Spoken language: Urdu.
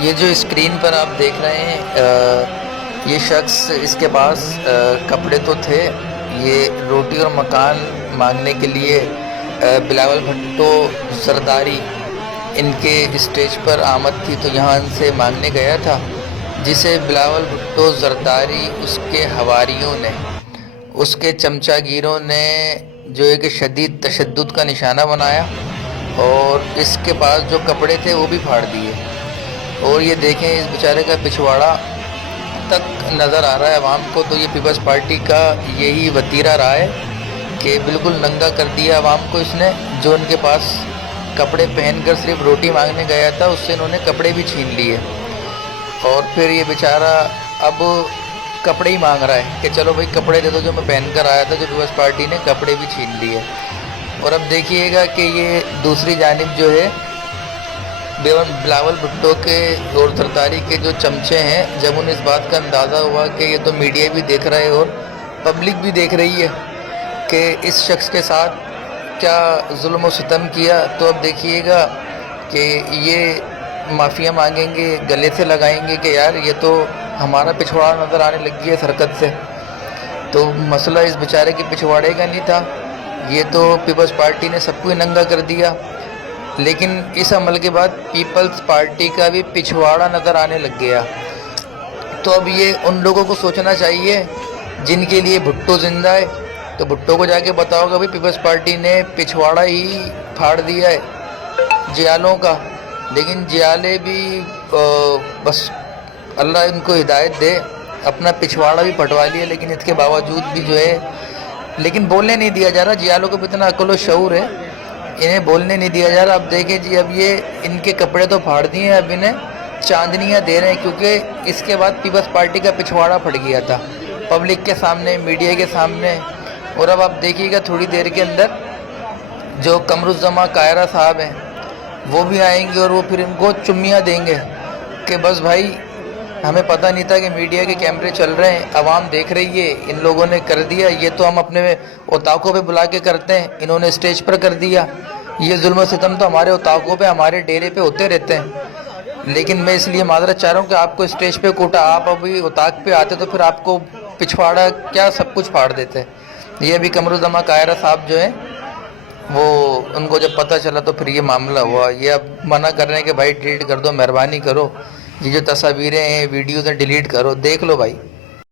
یہ جو اسکرین پر آپ دیکھ رہے ہیں یہ شخص، اس کے پاس کپڑے تو تھے، یہ روٹی اور مکان مانگنے کے لیے بلاول بھٹو زرداری ان کے اسٹیج پر آمد تھی، تو یہاں ان سے مانگنے گیا تھا، جسے بلاول بھٹو زرداری اس کے حواریوں نے، اس کے چمچہ گیروں نے جو ہے کہ شدید تشدد کا نشانہ بنایا اور اس کے پاس جو کپڑے تھے وہ بھی پھاڑ دیے۔ اور یہ دیکھیں اس بیچارے کا پچھواڑا تک نظر آ رہا ہے عوام کو، تو یہ پیپلز پارٹی کا یہی وتیرہ رہا ہے کہ بالکل ننگا کر دیا عوام کو اس نے۔ جو ان کے پاس کپڑے پہن کر صرف روٹی مانگنے گیا تھا، اس سے انہوں نے کپڑے بھی چھین لیے، اور پھر یہ بیچارہ اب کپڑے ہی مانگ رہا ہے کہ چلو بھائی کپڑے دے دو جو میں پہن کر آیا تھا، جو پیپلز پارٹی نے کپڑے بھی چھین لیے۔ اور اب دیکھیے گا کہ یہ دوسری جانب جو ہے بلاول بھٹو کے اور زرداری کے جو چمچے ہیں، جب انہیں اس بات کا اندازہ ہوا کہ یہ تو میڈیا بھی دیکھ رہا ہے اور پبلک بھی دیکھ رہی ہے کہ اس شخص کے ساتھ کیا ظلم و ستم کیا، تو اب دیکھیے گا کہ یہ معافیاں مانگیں گے، گلے سے لگائیں گے کہ یار یہ تو ہمارا پچھواڑا نظر آنے لگ گیا اس حرکت سے۔ تو مسئلہ اس بیچارے کے پچھواڑے کا نہیں تھا، یہ تو پیپلز پارٹی نے سب کو ہی ننگا کر دیا، لیکن اس عمل کے بعد پیپلز پارٹی کا بھی پچھواڑا نظر آنے لگ گیا۔ تو اب یہ ان لوگوں کو سوچنا چاہیے جن کے لیے بھٹو زندہ ہے، تو بھٹو کو جا کے بتاؤ گا بھائی پیپلز پارٹی نے پچھواڑا ہی پھاڑ دیا ہے جیالوں کا، لیکن جیالے بھی بس اللہ ان کو ہدایت دے، اپنا پچھواڑا بھی پھٹوا لیا، لیکن اس کے باوجود بھی جو ہے لیکن بولنے نہیں دیا جا رہا۔ جیالوں کو بھی اتنا عقل و شعور ہے، انہیں بولنے نہیں دیا جا رہا۔ اب دیکھیں جی، اب یہ ان کے کپڑے تو پھاڑ دیے ہیں، اب انہیں چاندنیاں دے رہے ہیں، کیونکہ اس کے بعد پیپلز پارٹی کا پچھواڑا پھٹ گیا تھا پبلک کے سامنے، میڈیا کے سامنے۔ اور اب آپ دیکھیے گا تھوڑی دیر کے اندر جو قمرالزماں قاہرہ صاحب ہیں وہ بھی آئیں گے اور وہ پھر ان کو چمیاں دیں گے کہ بس بھائی ہمیں پتہ نہیں تھا کہ میڈیا کے کیمرے چل رہے ہیں، عوام دیکھ رہی ہے، ان لوگوں نے کر دیا، یہ تو ہم اپنے اوطاقوں پہ بلا کے کرتے ہیں، انہوں نے اسٹیج پر کر دیا۔ یہ ظلم و ستم تو ہمارے اوطاقوں پہ، ہمارے ڈیرے پہ ہوتے رہتے ہیں، لیکن میں اس لیے معذرت چاہ رہا ہوں کہ آپ کو اسٹیج پہ کوٹا، آپ ابھی اوطاق پہ آتے تو پھر آپ کو پچھواڑا کیا سب کچھ پھاڑ دیتے۔ یہ ابھی قمرالزماں قاہرہ صاحب جو ہیں وہ ان کو جب پتہ چلا تو پھر یہ معاملہ ہوا، یہ اب منع کر رہے ہیں کہ بھائی ڈیلیٹ کر دو، مہربانی کرو، یہ جو تصاویریں ہیں، ویڈیوز ہیں، ڈیلیٹ کرو، دیکھ لو بھائی۔